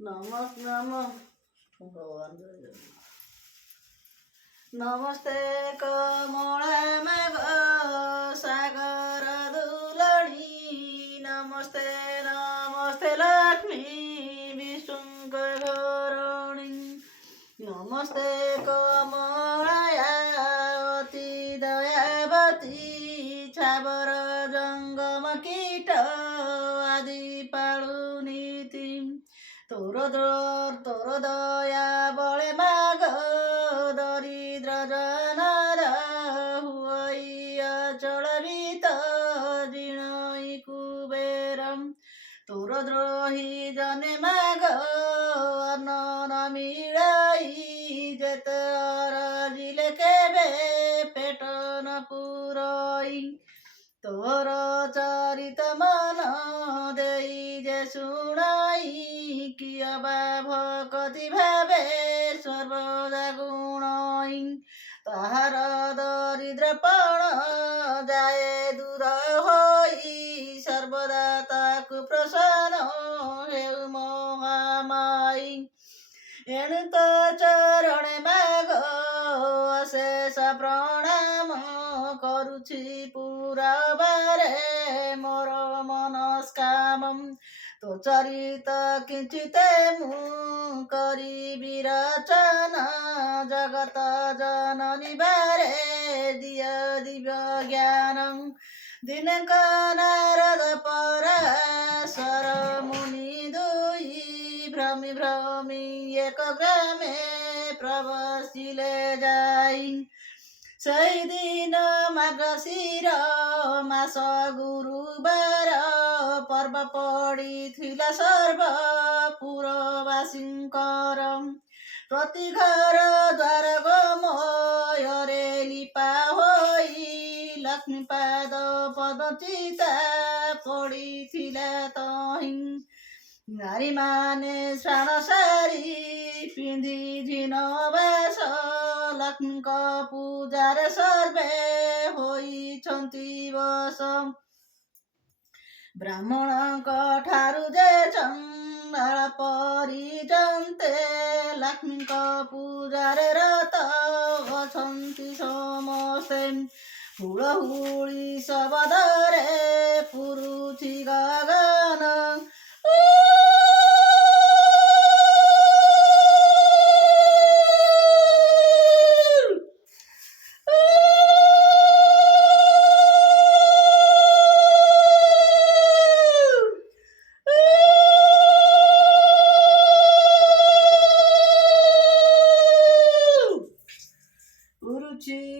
नमः भगवान जय नमस्ते कमला मेघ सागर दुलनी नमस्ते नमस्ते लक्ष्मी विष्णुकरणि नमस्ते कमलाया अति दयावती छाबर जङ्गम कीट आदि पाळुनीति तोर दया बळे माग दरिद्र जनर हुई अचल भीत जीर्णई कुबेरम तोर द्रोही जने माग अन्न नमिळाई जेत अरजिले केबे पेट न पुरई तोर चरित मन देई जे शुणाई किय बा भक्ति भावे सर्वदा गुणई ताहार दरिद्रपण जाए दूर होई सर्वदा ताकु प्रसन्न हेउ महामाई एणु तो चरणे माग अशेष प्रणाम करुछि पूरा बारे मोर मनस्कामम तो चरित किंचिते मु करी विरचना जगत जननी बारे दिय दिव्य ज्ञानं दिनक नारद पराशर मुनि दुई भ्रमी भ्रमी एक ग्रामे प्रवसिले जाई সেই দিন মার্গশির মাস গুরুবার পর্ব পড়িଥିଲା সর্বপুরবাসীঙ্কর প্রতি ঘর দ্বার গোমୟରେ লিপা ହୋଇ ଲକ୍ଷ୍ମୀ ପାଦ ପଦଚିତା ପଡ଼ିଥିଲା ତହିଁ ନାରୀମାନେ ସ୍ନାନ ସାରି ପିନ୍ଧି ଝିନ ବାସ ଲକ୍ଷ୍ମୀଙ୍କ ପୂଜାରେ ସର୍ବେ ହୋଇଛନ୍ତି ବଶ ବ୍ରାହ୍ମଣଙ୍କ ଠାରୁ ଯେ ଚଣ୍ଡାଳ ପରିଜନ୍ତେ ଲକ୍ଷ୍ମୀଙ୍କ ପୂଜାରେ ରତ ଅଛନ୍ତି ସମସ୍ତେ ହୁଳହୁଳି ଶବଦରେ ପୁରୁଛି ଗଗନ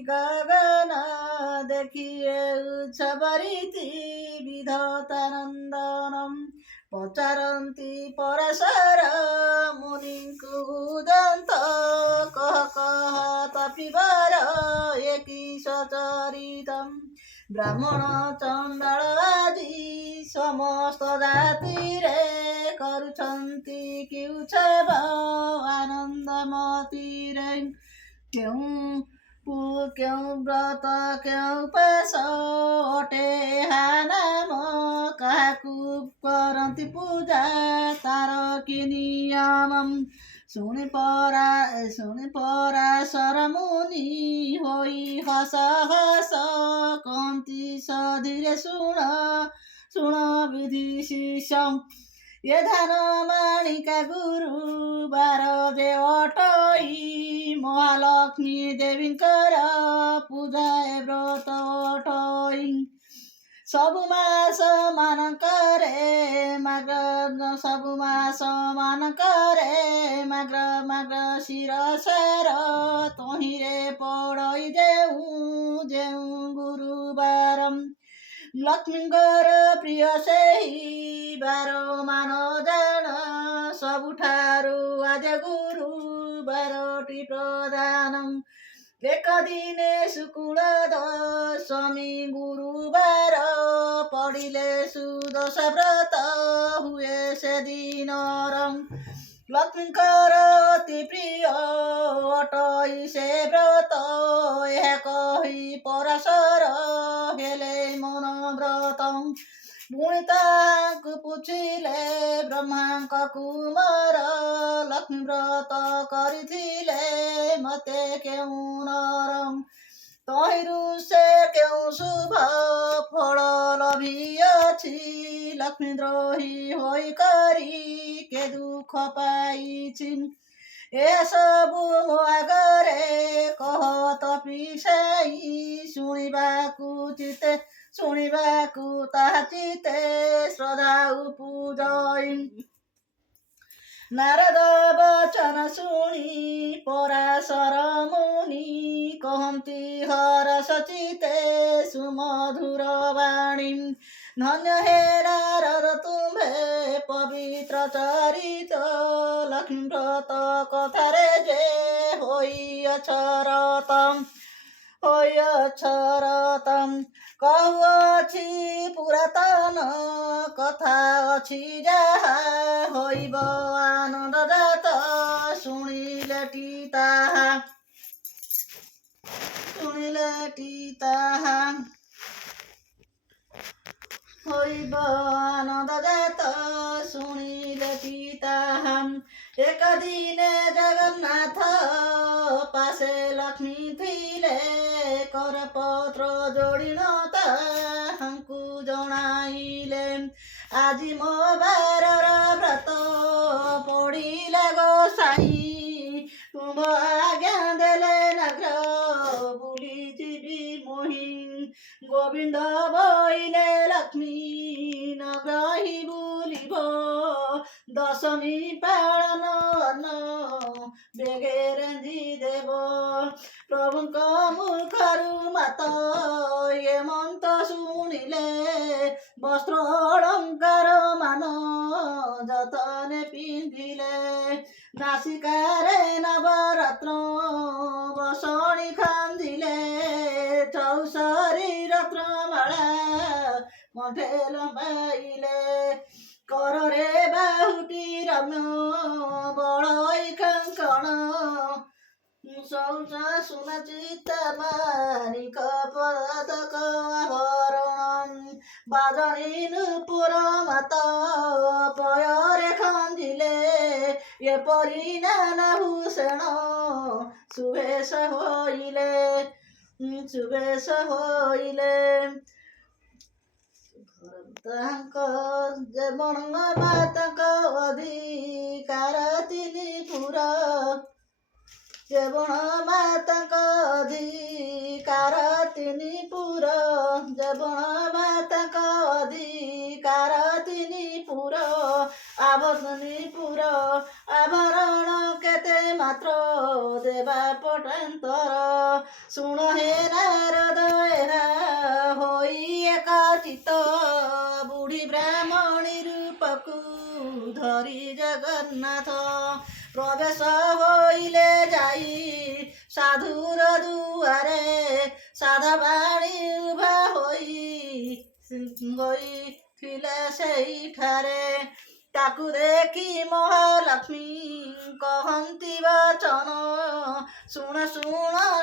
गगन देखिए उच्छबरीति विधतानन्दनं पचारन्ति पराशर मुनिଙ୍କୁ उदन्त कह कह तपिबर एकी सचरितं ब्राह्मण चण्डाळ आदि समस्त जातिरे କରୁଛନ୍ତି କି ଉତ୍ସବ ଆନନ୍ଦମତିରେ କେଉଁ ବ୍ରତ କେଉଁ ଉପାସ ଅଟେ ଏହା ନାମ କାହାକୁ କରନ୍ତି ପୂଜା ତାର କି ନିୟମ ଶୁଣି ପରାଶର ମୁନି ହୋଇ ହସ ହସ କହନ୍ତି ସଧୀରେ ଶୁଣ ବିଧି ଶିଷ୍ୟ ये धान माणिका गुरुबार जे अटई महालक्ष्मी देवींकर पूजाए व्रत अटई सबु मास मानकरे माघ शिरसार तहिरे पड़ई जेऊ गुरुबारम लक्ष्मींकर प्रिय सेही ବାର ମାନ ଜାଣ ସବୁଠାରୁ ଆଜ ଗୁରୁ ବାରଟି ପ୍ରଧାନ ଏକ ଦିନେ ଶୁକ୍ଳ ଦଶମୀ ଗୁରୁବାର ପଡ଼ିଲେ ସୁଦଶା ବ୍ରତ ହୁଏ ସେଦିନର ଲକ୍ଷ୍ମୀଙ୍କର ଅତି ପ୍ରିୟ ଅଟଇ ସେ ବ୍ରତ ଏହା କହି ପରାଶର ହେଲେ ମନ ବ୍ରତ ପୁଣି ତାଙ୍କୁ ପୁଛିଲେ ବ୍ରହ୍ମାଙ୍କ କୁମାର ଲକ୍ଷ୍ମୀ ବ୍ରତ କରିଥିଲେ ମତେ କେଉଁ ନର ତହିଁରୁ ସେ କେଉଁ ଶୁଭ ଫଳ ଲଭିଅଛି ଲକ୍ଷ୍ମୀ ଦ୍ରୋହୀ ହୋଇ କରି କେ ଦୁଃଖ ପାଇଛି ଏସବୁ ମୋ ଆଗରେ କହ ତପିସାଇ ଶୁଣିବାକୁ ତାହା ଚିତେ ଶ୍ରଦ୍ଧା ଉପୂଜଇ ନାରଦ ବଚନ ଶୁଣି ପରାଶର ମୁନି କହନ୍ତି ହରଷ ଚିତେ ସୁମଧୁର ବାଣୀ ଧନ୍ୟ ହେ ନାରଦ ତୁମ୍ଭେ ପବିତ୍ର ଚରିତ ଲକ୍ଷ୍ମୀ ବ୍ରତ କଥାରେ ଯେ ହୋଇଅଛ ରତ କହୁଅଛି ପୁରାତନ କଥା ଅଛି ଯାହା ହୋଇବ ଆନନ୍ଦ ଜାତ ଶୁଣିଲେଟି ତାହା ହୋଇବ ଆନନ୍ଦ ଜାତ ଶୁଣିଲେଟି ତାହା ଏକ ଦିନେ ଜଗନ୍ନାଥ ପାଶେ ଲକ୍ଷ୍ମୀ ଥିଲେ କରପତ୍ର ଯୋଡ଼ିଣ ତାହାଙ୍କୁ ଜଣାଇଲେ ଆଜି ମୋ ବାରର ବ୍ରତ ପଡ଼ିଲା ଗୋସାଇଁ ତୁମ୍ଭ ଆଜ୍ଞା ଦେଲେ ନାଗ୍ର ବୁଲି ଯିବି ମୋହି ଗୋବିନ୍ଦ ବୋଇଲେ ଲକ୍ଷ୍ମୀ ନଗ୍ରହି ବୁଲିବ ଦଶମୀ ପାଳନ ବେଗେ ରେଞ୍ଜି ଦେବ ପ୍ରଭୁଙ୍କ ମୁଖରୁ ମାତ ଏ ମନ୍ତ ଶୁଣିଲେ ବସ୍ତ୍ର ଅଳଙ୍କାର ମାନ ଯତନେ ପିନ୍ଧିଲେ ନାସିକାରେ ନବରତ୍ନ ବସଣି ଖାନ୍ଦିଲେ ଚୌଷରୀ ରତ୍ନମାଳା କଣ୍ଠେ ଲମ୍ବାଇଲେ କରରେ ବାହୁଟି ରମ୍ୟ ବଳଇ କଙ୍କଣ ସୌଚ ସୁନା ଚିତା ମାଣିକ ପଦକ ଆଭରଣ ବାଜଣୀ ନୂପୁର ମାତ ପୟରେ ଖଞ୍ଜିଲେ ଏପରି ନାନା ଭୂଷଣ ସୁବେଶ ହୋଇଲେ ତାଙ୍କ ଜୀବନ ମାତାଙ୍କ ଅଧିକାର ତିନି ପୁର ଜୀବନ ମାତାଙ୍କ ଅଧିକାର ତିନି ପୁର ଜୀବନ ମାତାଙ୍କ ଅଧିକାର ତିନି ପୁର ଆଭରଣ କେତେ ମାତ୍ର ଦେବା ପଟାନ୍ତର ଶୁଣ ହେ ନାରଦ ଏହା ହୋଇ ଏକ ଚିତ ବୁଢ଼ୀ ବ୍ରାହ୍ମଣୀ ରୂପକୁ ଧରି ଜଗନ୍ନାଥ ପ୍ରବେଶ ହୋଇଲେ ଯାଇ ସାଧୁର ଦୁଆରେ ସାଧବାଣୀ ଉଭା ହୋଇଥିଲେ ସେଇଠାରେ ତାକୁ ଦେଖି ମହାଲକ୍ଷ୍ମୀ କହନ୍ତି ବଚନ ଶୁଣ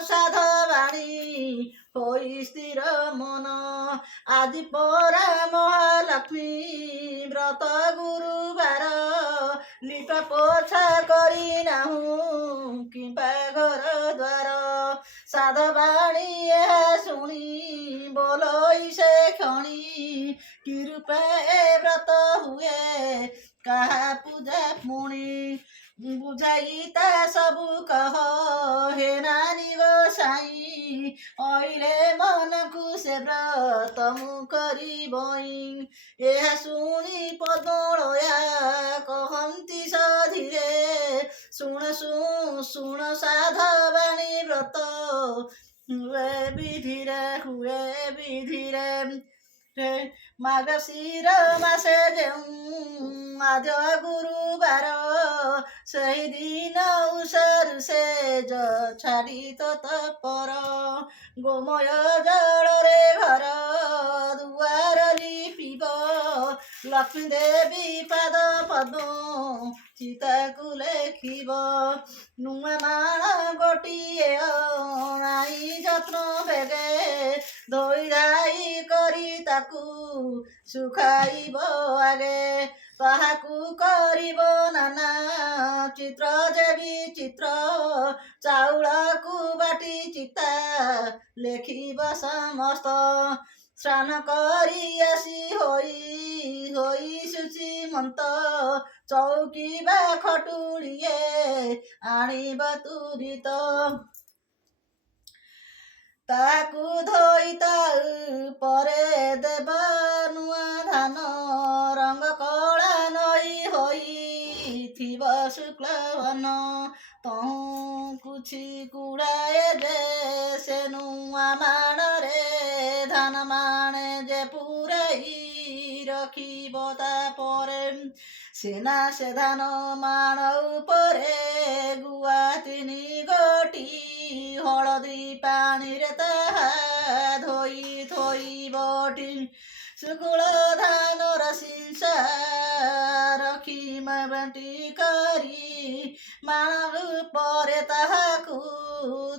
ସାଧବାଣୀ ହୋଇ ସ୍ଥିର ମନ ଆଜି ପରା ମହାଲକ୍ଷ୍ମୀ ବ୍ରତ ଗୁରୁବାର ଲିପା ପୋଛା କରି ନାହୁଁ କିମ୍ବା ଘର ଦ୍ୱାର ସାଧବାଣୀ ଏହା ଶୁଣି ବୋଲଇ ସେ କ୍ଷଣି କି ରୂପେ ବ୍ରତ ହୁଏ କାହା ପୂଜା ପୁଣି ବୁଝାଇ ତା ସବୁ କହ ହେ ନାରୀ ଗୋସାଇଁ ଅଇଲେ ମନକୁ ସେ ବ୍ରତ ମୁଁ କରିବଇଁ ଏହା ଶୁଣି ପଦଳୟା କହନ୍ତି ସଧୀରେ ଶୁଣ ସାଧବାଣୀ ବ୍ରତ ହୁଏ ବିଧିରେ ମାର୍ଗଶିର ମାସେ ଯେଉଁ ଆଦ୍ୟ ଗୁରୁବାର ସେହି ଦିନ ଉଷାରୁ ସେଜ ଛାଡ଼ି ତତ୍ପର ଗୋମୟ ଜଳରେ ଘର ଦୁଆର ଲିପିବ ଲକ୍ଷ୍ମୀ ଦେବୀ ପାଦ ପଦ୍ମ ଚିତାକୁ ଲେଖିବ ନୂଆ ମାଳ ଗୋଟିଏ ଅଣାଇ ଯତ୍ନ ବେଗେ ଧୋଇ ଧାଇ କରି ତାକୁ ଶୁଖାଇବ ଆଗେ ତାହାକୁ କରିବ ନାନା ଚିତ୍ର ଯେ ବିଚିତ୍ର ଚାଉଳକୁ ବାଟି ଚିତା ଲେଖିବ ସମସ୍ତ ସ୍ନାନ କରି ଆସି ହୋଇ ଶୁଚିମନ୍ତ ଚୌକି ବା ଖଟୁଳିଏ ଆଣିବ ତୁରିତ ତାକୁ ଧୋଇ ତା ଉପରେ ଦେବ ନୂଆ ଧାନ ରଙ୍ଗ କଳା ନଈ ହୋଇଥିବ ଶୁକ୍ଳବନ ତହୁଁ କୁଛି କୁଡ଼ାଏ ଯେ ସେ ନୂଆ ମାଣରେ ଧାନ ମାଣେ ଯେ ପୁରାଇ ରଖିବ ତାପରେ ସିନା ସେ ଧାନ ମାଣ ଉପରେ ଗୁଆ 3 ଗୋଟି ହଳଦୀ ପାଣିରେ ତାହା ଧୋଇ ଥୋଇବ ଶୁକୁଳ ଧାନର ସିଂସା ରଖି ବାଟି କରି ମାଣ ଉପରେ ତାହାକୁ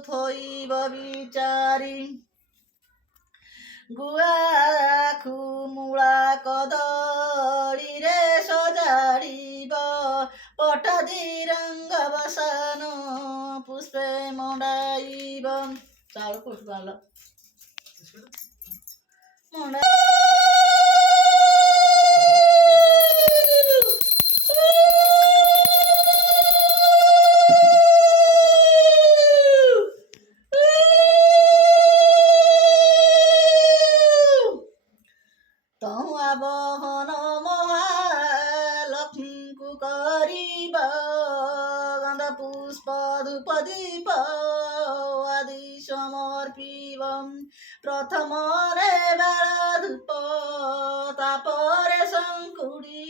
ଥୋଇବ ବିଚାରି ଗୁଆକୁ ମୂଳା କଦଳୀରେ ସଜାଡ଼ିବ ପଟ 2 ରଙ୍ଗ ବସନ ପୁଷ୍ପେ ମଣ୍ଡାଇବ ଚାଉଳ କୋଉଠୁ ଆଣିଲ ମଣ୍ଡା ତହୁଁ ଆବହନ ମହାଲକ୍ଷ୍ମୀଙ୍କୁ କରିବ ଗନ୍ଧ ପୁଷ୍ପ ଧୂପ ଦୀପ ଆଦି ସମର୍ପିବ ପ୍ରଥମରେ ବାଳ ଧୂପ ତାପରେ ଶଙ୍କୁଡ଼ି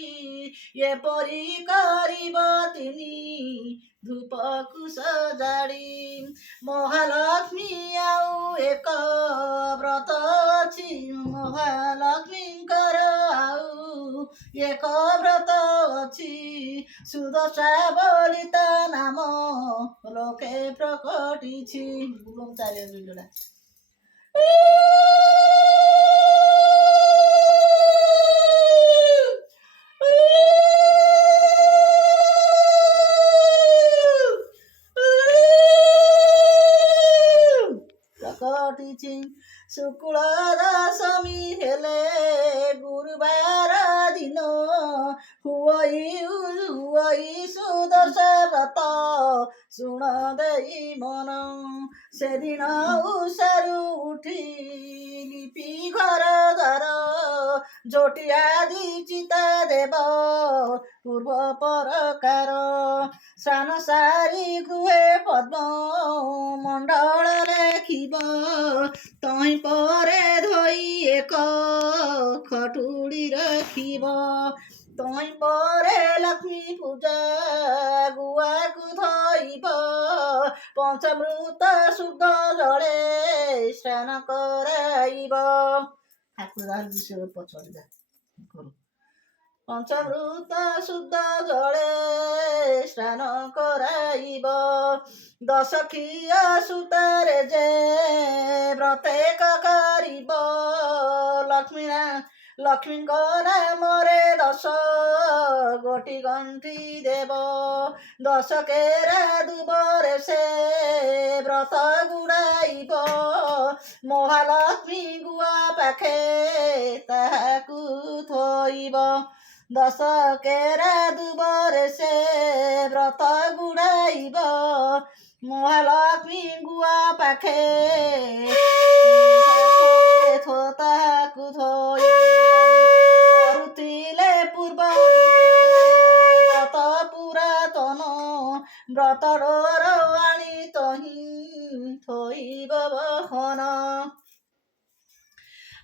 ଏପରି କରିବ 3 ଧୂପକୁ ସଜାଡ଼ି ମହାଲକ୍ଷ୍ମୀ ଆଉ ଏକ ବ୍ରତ ଅଛି ମହାଲକ୍ଷ୍ମୀଙ୍କର ଆଉ ଏକ ବ୍ରତ ଅଛି ସୁଦଶା ବୋଲି ତା ନାମ ଲୋକେ ପ୍ରକଟିଛି ଚାରିଟା ପ୍ରକଟିଛି ଶୁକ୍ଳ ଦଶମୀ ହେଲେ ଗୁରୁବାର ଦିନ ହୁଅଇ ସୁଦଶା ବ୍ରତ ଶୁଣ ଦେଇ ମନ ସେଦିନ ଉଷାରୁ ଉଠି ଲିପି ଘର ଦ୍ୱାର ଝୋଟି ଆଦି ଚିତା ଦେବ ପୂର୍ବ ପ୍ରକାର ସ୍ନାନ ସାରି ଗୃହେ ପଦ୍ମ ମଣ୍ଡଳ ଲେଖିବ ତହିଁ ପରେ ଧୋଇ ଏକ ଖଟୁଳି ରଖିବ ତହିଁ ପରେ ଲକ୍ଷ୍ମୀ ପୂଜା ଗୁଆକୁ ଧୋଇବ ପଞ୍ଚାମୃତ ଶୁଦ୍ଧ ଜଳେ ସ୍ନାନ କରାଇବ ଠାକୁର ପଛରେ ପଞ୍ଚାମୃତ ଶୁଦ୍ଧ ଜଳେ ସ୍ନାନ କରାଇବ ଦଶଖିଆ ସୂତାରେ ଯେ ପ୍ରତ୍ୟେକ କରିବ ଲକ୍ଷ୍ମୀଙ୍କ ନାମରେ 10 ଗୋଟି ଗଣ୍ଠି ଦେବ 10 କେରା ଦୁବରେ ସେ ବ୍ରତ ଗୁଡ଼ାଇବ ମହାଲକ୍ଷ୍ମୀ ଗୁଆ ପାଖେ ତାହାକୁ ଥୋଇବ 10 କେରା ଦୁବରେ ସେ ବ୍ରତ ଗୁଡ଼ାଇବ ମହାଲକ୍ଷ୍ମୀ ଗୁଆ ପାଖେ ତାହାକୁ ଧୋଇ କରୁଥିଲେ ପୂର୍ବ ବ୍ରତ ପୁରାତନ ବ୍ରତ ଡୋର ଆଣି ତହିଁ ଥୋଇବ ବହନ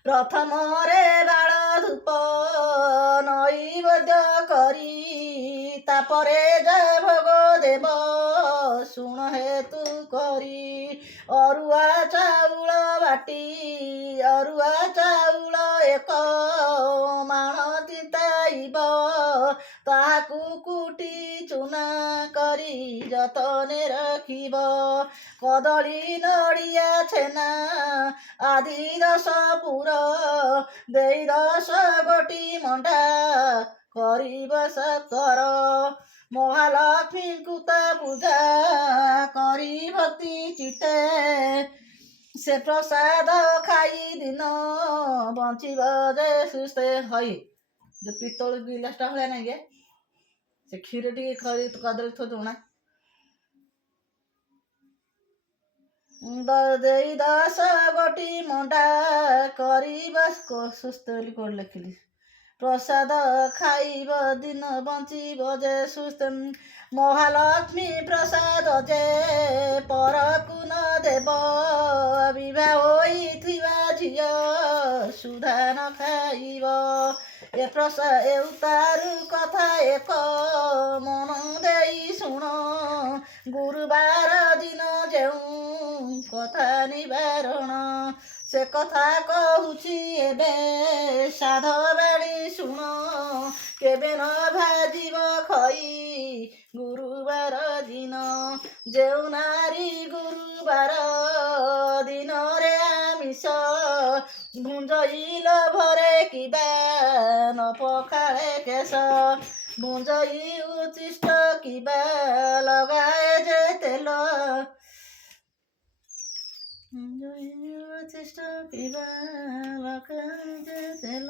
ପ୍ରଥମରେ ବାଳ ଧୂପ ନୈବେଦ୍ୟ କରି ତାପରେ ଯା ଭୋଗ ଦେବ ଶୁଣ ହେତୁ କରି ଅରୁଆ ଚାଉଳ ବାଟି ଅରୁଆ ଚାଉଳ 1 ମାଣ ତିନ୍ତାଇବ ତାହାକୁ କୁଟି ଚୁନା କରି ଯତନେ ରଖିବ କଦଳୀ ନଡ଼ିଆ ଛେନା ଆଦି 10 ପୁର ଦେଇ 10 ଗୋଟି ମଣ୍ଡା କରିବ ସକର ମହାଲକ୍ଷ୍ମୀଙ୍କୁ ତ ପୂଜା କରି ଭକ୍ତି ଚିତେ ସେ ପ୍ରସାଦ ଖାଇ ଦିନ ବଞ୍ଚିବ ଯେ ସୁସ୍ଥେ ହଇ ଯେ ପିତ୍ତଳ ଗିଲାସଟା ଭଳିଆ ନାଇଁ କେ ସେ କ୍ଷୀର ଟିକେ ଖରି କଦଳୀ ଥୋଦୁଣା ଦେଇ 10 ଗୋଟି ମଣ୍ଡା କରିବ ସୁସ୍ଥ ବୋଲି କୋଉଠି ଲେଖିଲି ପ୍ରସାଦ ଖାଇବ ଦିନ ବଞ୍ଚିବ ଯେ ସୁସ୍ଥ ମହାଲକ୍ଷ୍ମୀ ପ୍ରସାଦ ଯେ ପରକୁ ନ ଦେବ ବିବାହ ହୋଇଥିବା ଝିଅ ସୁଧା ନ ଖାଇବ ଏ ଉତାରୁ କଥା ଏକ ମନ ଦେଇ ଶୁଣ ଗୁରୁବାର ଦିନ ଯେଉଁ କଥା ନିବାରଣ ସେ କଥା କହୁଛି ଏବେ ସାଧ ବାଣୀ ଶୁଣ କେବେ ନ ଭାଜିବ ଖଇ ଗୁରୁବାର ଦିନ ଯେଉଁ ନାରୀ ଗୁରୁବାର ଦିନରେ ଆମିଷ ଭୁଞ୍ଜଇ ଲୋଭରେ କିବା ନ ପଖାଳେ କେଶ ଭୁଞ୍ଜଇ ଉଚ୍ଛିଷ୍ଟ କିବା ଲଗାଏ ଯେ ତେଲ ଉଚ୍ଛିଷ୍ଟ କିବା ଲଗାଏ ଯେ ତେଲ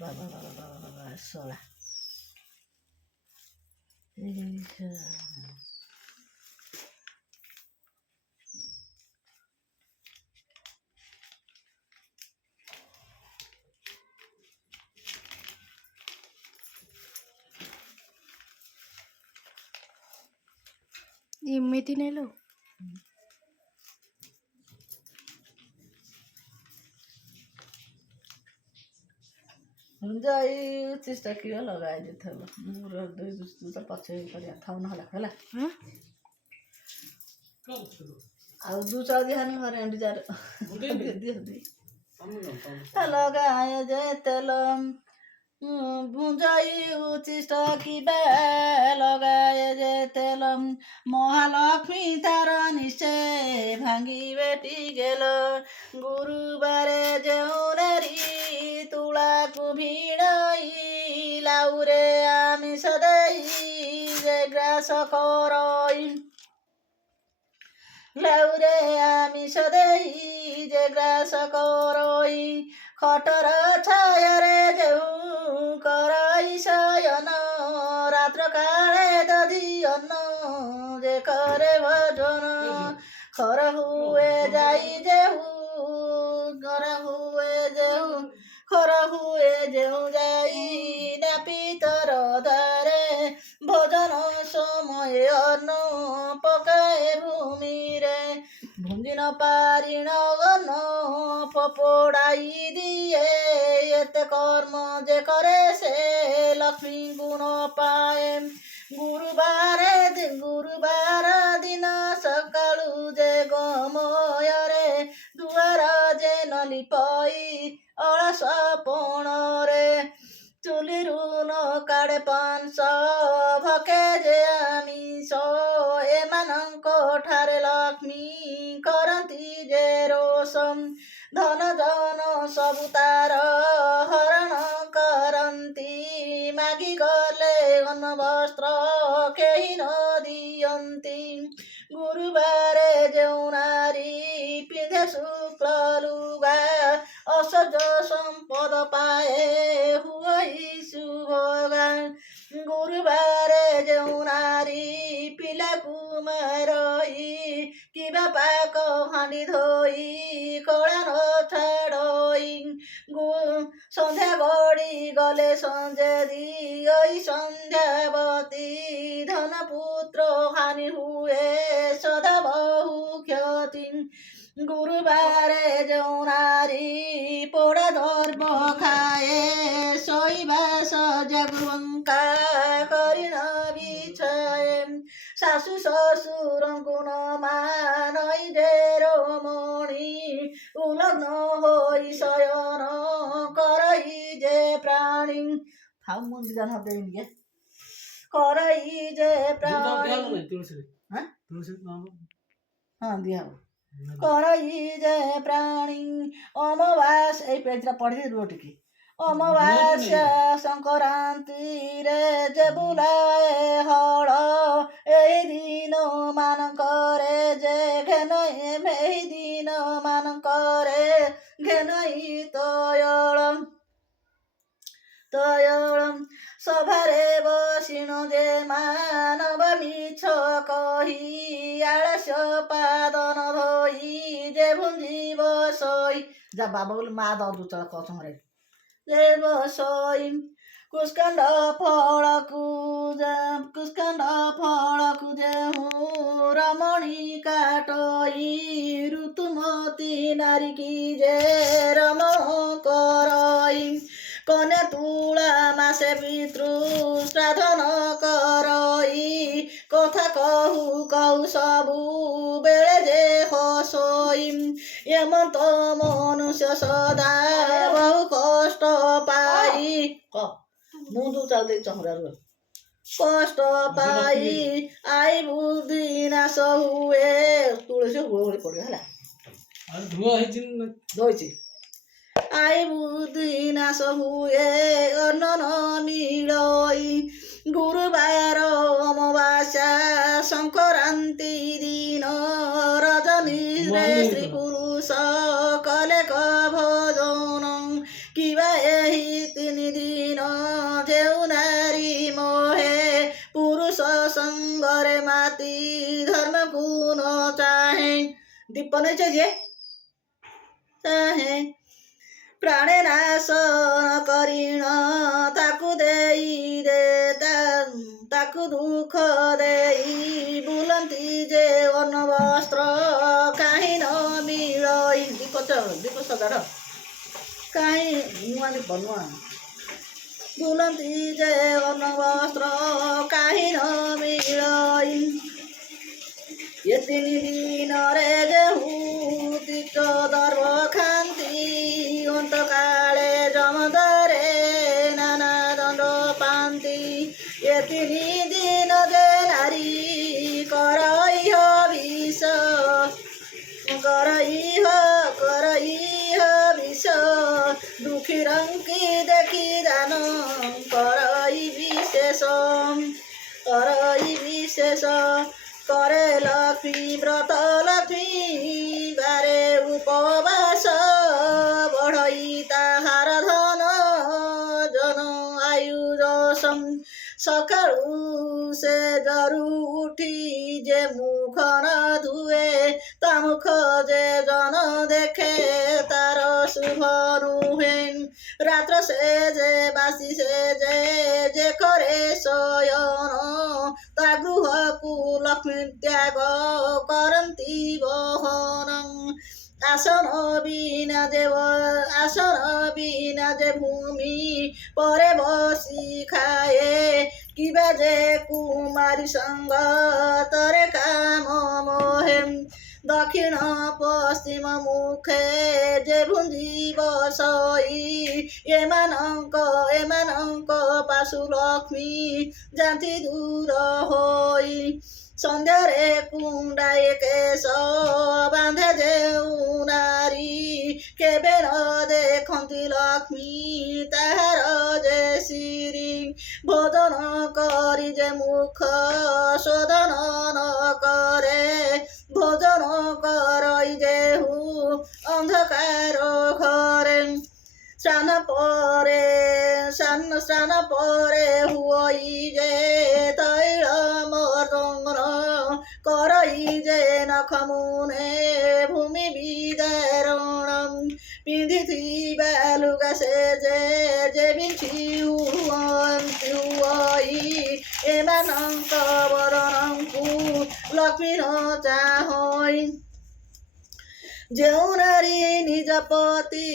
ବାବା ଶଳା ଏମିତି ନେଲ ଯାଇ ଉଚ୍ଛିଷ୍ଟ କିବା ଲଗାଏ ଯେ ତେଲ ମୋର ତ ପଛେ କରିବା ଥାଉ ନହେଲା ହେଲା ଆଉ ଦୁ ଚାଉଦିହାନି ଘରେ ଏଣ୍ଡି ଯାର ଲଗାଏ ଯେ ତେଲ ভুঞ্জই উচ্ছিষ্ট কিবা লগায় যে তেল মহালক্ষ্মী তার নিশ্চে ভাঙ্গি বেটি গেল গুরুবারে যেউ নারী তুলাকু ভিড়ই লাউরে আমিষ দেই যে গ্রাস করই লাউরে আমিষ দেই যে গ্রাস করই খটর ছায়ারে যেউ করই শয়ন রাত্র কালে দধি অন্ন যে করে ভজন খর হুয়ে যাই যেহু খর হুয়ে যেউ যাই না পিতর দ্বারে ভোজন সময়ে অন্ন পকায়ে ভূমিরে ভুঞ্জি ন পারি অন্ন ফোড়াই দিয়ে এতে কর্ম যে করে সে লক্ষ্মী গুণ পায় গুরুবার দিন সকালু যে গমୟରେ দুয়ার যে নলি পই অলস পণରେ চুলিরু ন কাড়ে 500 ভকে যে আমিষ এମାନଙ୍କ ଠାରେ ଲକ୍ଷ୍ମୀ କରନ୍ତି ଯେ ରୋଷ ଧନ ଜନ ସବୁ ତାର ହରଣ କରନ୍ତି ମାଗି ଗଲେ ଅନ୍ନ ବସ୍ତ୍ର କେହି ନ ଦିଅନ୍ତି ଗୁରୁବାରେ ଯେଉଁ ନାରୀ ପିନ୍ଧେ ଶୁକ୍ଳ ଲୁଗା ଅସଜ ସମ୍ପଦ ପାଏ ହୁଅଇ ସୁଭୋଗା ଗୁରୁବାରେ ଯେଉଁ ନାରୀ ପିଲାକୁ ମାରଇ କିବା ପାକ ହାଣ୍ଡି ଧୋଇ କଳା ନ ଛାଡ଼ଇ ସନ୍ଧ୍ୟା ଗଡ଼ି ଗଲେ ସଞ୍ଜେ ଦିଅଇ ସନ୍ଧ୍ୟାବତୀ ଧନ ପୁତ୍ର ହାନି ହୁଏ ସଦା ବହୁ କ୍ଷତି ଗୁରୁବାରେ ଯେଉଁ ନାରୀ ପୋଡ଼ା ଧର୍ମ ଖାଏ ଶୋଇବା ସଜାଗୁଙ୍କା କରିଣ ବିଛାଏ ଶାଶୁ ଶ୍ୱଶୁରଙ୍କୁ ନ ମାନଇ ଯେ ରୋମଣୀ ଉଲଗ୍ନ ହୋଇ ଶୟନ କରଇ ଯେ ପ୍ରାଣୀ ଥାଉ ମୁଁ ଦିନ ଦେଇନି କରଇ ଯେ ପ୍ରାଣୀ হ্যাঁ ହଁ ଦିଆ ହବ କରଇ ଯେ ପ୍ରାଣୀ ଅମାବାସ୍ୟା ଏଇ ପେଜଟା ପଢ଼ି ରୁହ ଟିକେ ଅମାବାସ୍ୟା ସଂକ୍ରାନ୍ତିରେ ଯେ ବୁଲାଏ ହଳ ଏଇ ଦିନ ମାନଙ୍କରେ ଯେ ଘେନଇ ଏଇ ଦିନ ମାନଙ୍କରେ ଘେନଇ ତୟଳମ୍ ସଭାରେ ବସିଣ ଯେ ମାନବ ମିଛ କହି ଆଳସ୍ୟ ପାଦନ ଧୋଇ ଯେ ଭୁଞ୍ଜିବ ସଇ ଯା ବାବା ବୋଲି ମା ଦଉଚ କସମରେ ଯେ ବସଇ କୁଷ୍କାଣ୍ଡ ଫଳକୁ ଯେଉଁ ରମଣୀ କାଟଇ ଋତୁମତୀ ନାରିକି ଯେ ରମଣ କରଇ କନେ ତୁଳା ମାସେ ପିତୃ ଶ୍ରାଦ୍ଧ କରଇ କଥା କହୁ ସବୁ ବେଳେ ଯେ ହସଇ ଏମନ୍ତ ମନୁଷ୍ୟ ସଦା ବହୁ କଷ୍ଟ ପାଇ ମୁଁ ତୁ ଚାଲ ଦେଇ ଚମରାରୁ କଷ୍ଟ ପାଇ ଆଇ ବୁଦ୍ଧି ନାଶ ହୁଏ ତୁଳସୀ ହୁଏ ପଡ଼ିବ ହେଲା ଦଉଛି ଆଇ ବୁଦ୍ଧି ନାଶ ହୁଏ ଅନନ ମିଳଇ ଗୁରୁବାର ଅମାବାସ୍ୟା ସଂକ୍ରାନ୍ତି ଦିନ ରଜନୀରେ ସ୍ତ୍ରୀ ପୁରୁଷ କଲେ ଭୋଜନ କିବା ଏହି 3 ଦିନ ଯେଉଁ ନାରୀ ମୋহে ପୁରୁଷ ସଙ୍ଗରେ ମାତି ଧର୍ମକୁ ନ ଚାହେଁ ଦୀପ ନେଇଛ ଯେ ଚାହେଁ ପ୍ରାଣେ ନାଶ କରିଣ ତାକୁ ଦୁଃଖ ଦେଇ ବୁଲନ୍ତି ଯେ ଅନବସ୍ତ୍ର କାହିଁ ନ ମିଳଇ ଦୀପ ସଗାଡ଼ କାହିଁ ନୂଆ ବୁଲନ୍ତି ଯେ ଅନବସ୍ତ୍ର କାହିଁ ନ ମିଳଇ ଏ 3 ଦିନରେ ଯେଉଁ ତିକ୍ତ ଦର୍ବ ଖାନ୍ତି ଅନ୍ତକାଳେ ଜମଦରେ ନାନା ଦଣ୍ଡ ପାନ୍ତି ଏ 3 ଦିନ ଯେ ନାରୀ କରଇ ବିଷ ଦୁଃଖୀ ରଙ୍କି ଦେଖି ଦାନ କରଇ ବିଶେଷ करे लक्ष्मी व्रत लक्ष्मी बारे उपवास बढ़ई ताहार धन जन आयुषम सकाळू से जरू उठी जे मुख न धुए ता मुख जे जन देखे तार शुभ नुहे रात्र से जे बासी से जे करे शयन ता गृह को लक्ष्मी त्याग करती बहन आसन बिना जे भूमि परे बसी खाए किबा जे कुमारी संग तरे काम मोहे दक्षिण पश्चिम मुखे जे भुंजी बसई एमानंक पाशु लक्ष्मी जाती दूर होई संध्यारे कुंडाए केश बांधे जेउ नारी केबे न देखती लक्ष्मी ताहार जे श्री भोजन करी जे मुख शोधन न करे भोजन करई जेहु अंधकार घरे स्नान परे हुई जे तैल मर्दन करई जे नखमुने भूमि विदारण पिंधिथिबा लुगा से जे बिछी एमानंक वरणंकु लक्ष्मी न चाहई ଯେଉଁ ନାରୀ ନିଜ ପତି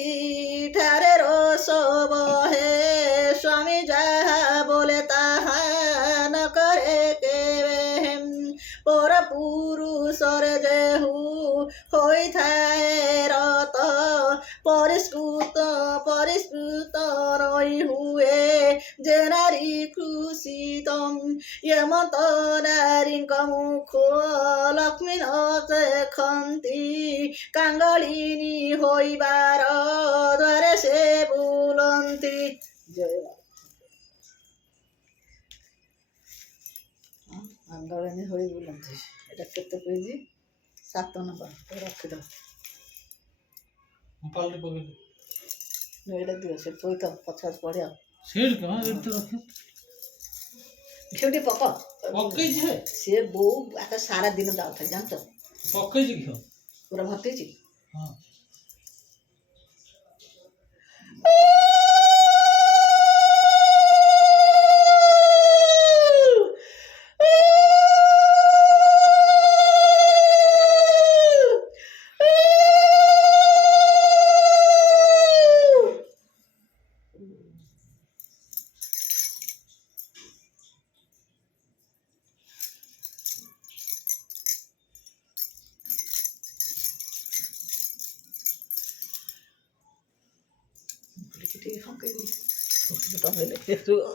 ଠାରେ ରୋଷ ବହେ ସ୍ୱାମୀ ଯାହା ବୋଲେ ତାହା ନ କରେ କେବେ ପର ପୁରୁଷରେ ଯେହୁ ହୋଇଥାଏ ରତ ପରିଷ୍କୃତ ରହି हरि हुए जे नारी क्रूसितम यमत नारीଙ୍କ मुख लक्ष्मी नदेखନ୍ତି काङ्गलिनी होइबार द्वारे से बुलन्ती। जय काङ्गलिनी होई बुलन्ती। এটা କେତେ পেଜ? 7 ନମ୍ବର। ରଖିଦେବ। ପାଲଟି ପକେଇଲି। ଏଇଟା ଦିଅ ସେ ପଇତ ପଚାଶ ପଢ଼ିଆ ସେଇଠି କଣ ଏଠି ତ ରଖି ଘିଅଟି ପକ ପକେଇଛି ହେ ସିଏ ବୋଉ ଆକା ସାରା ଦିନ ଯାଉଥାଏ ଜାଣିଛ ପକେଇଛି ଘିଅ ପୁରା ଭର୍ତ୍ତିଛି। ହଁ ଟିକେ ପକେଇବି ତମେ ରୁହ।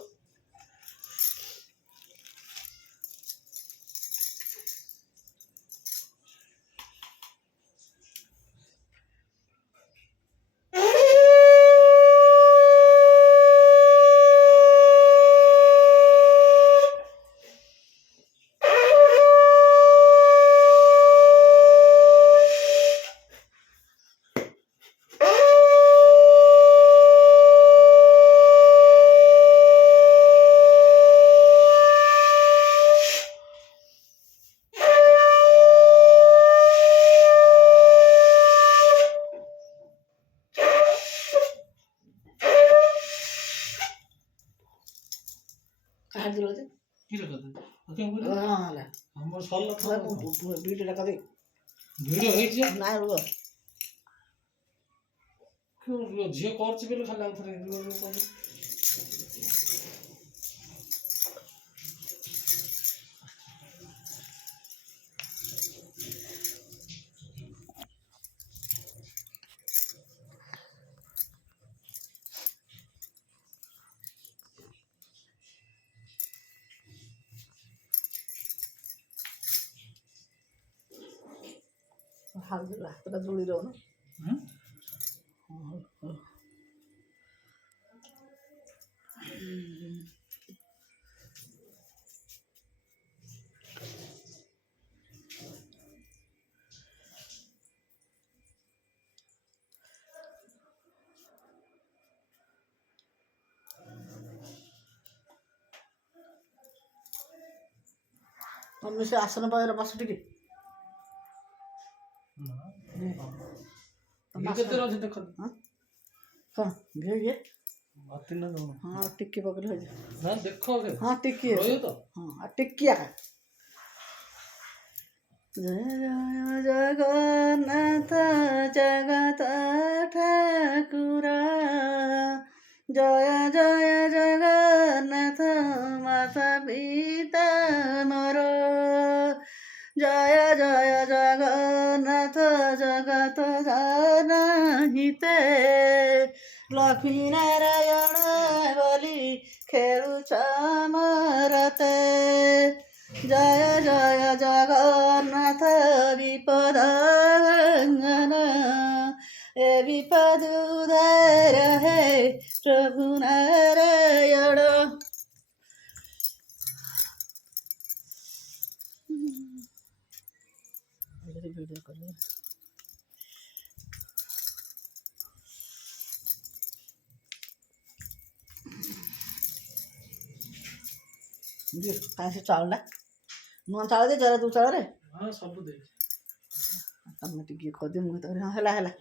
କାଢ଼ିଦେଲ ଯେ କି କଥା ଓକେ ବୋଲ ହଁ ହେଲା ଆମର ସରିଲା ତ ଭିଡ଼ିଓଟା କରି ଭିଡ଼ିଓ ହେଇଛି ନାଇଁ ରୁହ ଝିଅ କରୁଛି ବୋଲି ଖାଲି ଆଉ ଥରେ କରୁ ହାତଟା ଜୋଳି ରହୁନ ତମେ ସେ ଆସନ ପାଖରେ ବସ ଟିକେ କେତେ ଅଛି ଦେଖ କଣ ଘିଅ ଘିଏ ହଁ ଟିକି ପକେଇଲେ ହେଇଯିବ ନା ଦେଖ ହଁ ଟିକିଏ ରହିବ ତ ହଁ ଟିକିଆ ଜୟ ଜୟ ଜଗନ୍ନାଥ ଜଗତ ଠାକୁର ଜୟ ଜୟ ଜଗନ୍ନାଥ ମାତା ପିତା ମୋର ଜୟ ଜୟ ଜଗନ୍ନାଥ ଜଗତ ଜାନହିତେ ଲକ୍ଷ୍ମୀ ନାରାୟଣ ବୋଲି ଖେଳୁଛ ମରତେ ଜୟ ଜୟ ଜଗନ୍ନାଥ ବିପଦ ଏ ବିପଦ ଉଦ୍ଧାର ହେ ପ୍ରଭୁ ନାରାୟଣ ଭିଡ଼ିଓ କରିବ କାହିଁ ସେ ଚାଉଳଟା ନୂଆ ଚାଉଳ ଦେଇଛ ଦୁ ଚାଉଳରେ ହଁ ସବୁ ଦେଇଛି ତମେ ଟିକେ ଖଦି ମୁଁ ତ ହଁ ହେଲା ହେଲା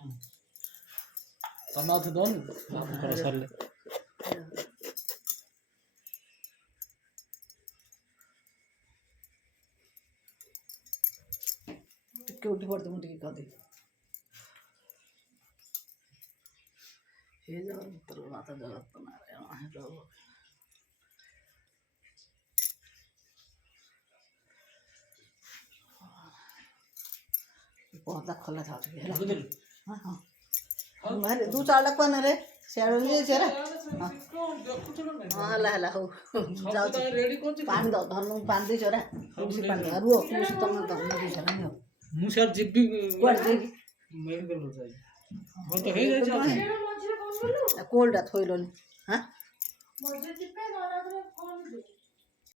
ତମେ ଆଉ ଦଉନି ସରିଲେ ଟିକେ ଉଠି ପଡ଼ିଛି ମୁଁ ଟିକେ ଖଦି हे जगन्नाथ जगत नारायण हे प्रभु पहला खोला था हाँ हाँ दू चार लाख पाने रे शेयर हो गए चेहरा ଦେଖୁଛ ନା ନାଇଁ? ହଁ ହେଲା ହେଲା ହଉ ସବୁ ଯାଉଛି ପାଇଁ ରେଡି କରୁଛି। ପାଣି ଦବ ଧନୁ ପାଣି ଦେଇଛ ରା ତୁଳସୀ ପାଣି ଦବ ରୁହ ତୁଳସୀ ତମେ ଦବ ଦେଇଛ ନା ନିଅ ମୁଁ ସିଆଡେ ଯିବି କୁଆଡ଼େ ଯାଇକି ମେଡିକାଲ ଯାଇ ହଁ ତ ହେଇଯାଇଛି ଆଉ। କୋଲଟା ଥୋଇଲନି ହଁ ମଝିରେ ଯିବେ ନରାଧରେ